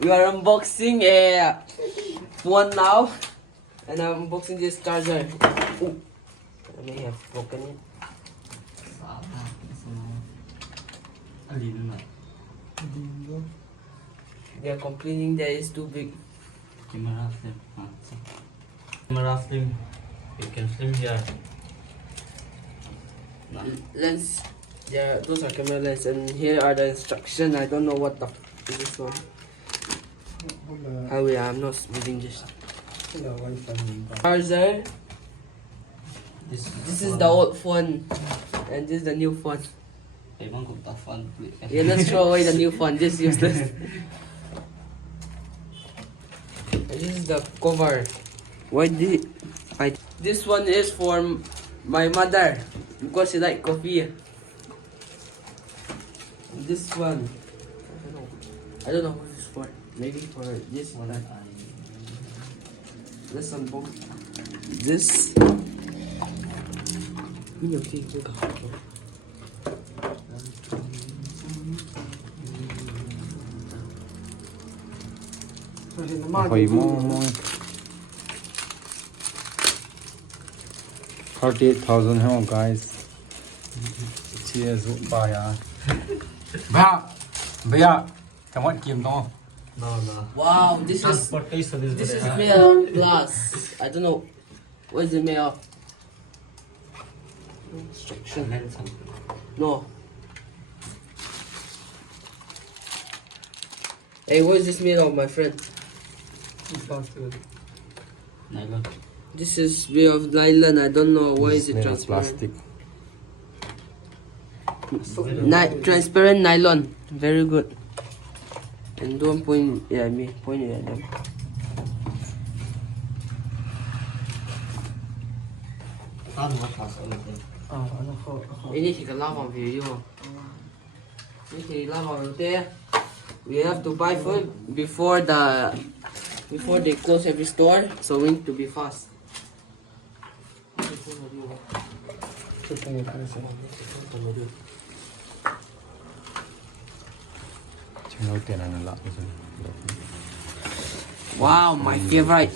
We are unboxing a phone now, and I'm unboxing this charger. Ooh, I may have broken it. They are complaining that it's too big. Camera film. Camera film. You can film here. Lens. Yeah, those are camera lens, and here are the instructions. I don't know what the is this one. Oh yeah, I'm not reading this. Charger. This is the old phone, and this is the new phone. Yeah, let's throw away the new phone. This is useless. And this is the cover. Why did I? This one is for my mother because she like coffee. This one, I don't know what it's for. Maybe for this one. Let's unbox this. Hồi more 38,000 hell guys. Cheers bye ya. Bhaiya, come on, Kim no. No. Wow, this is made of glass. I don't know what is it made of. Instruction. No. Hey, what is this made of, my friend? Nylon. This is made of nylon. I don't know why is it Made of transparent. plastic. Transparent nylon. Very good. And don't point at me. Point it at them. Ini kita lawan video. Ini kita lawan video. We have to buy food before they close every store, so we need to be fast. Wow, my favorite.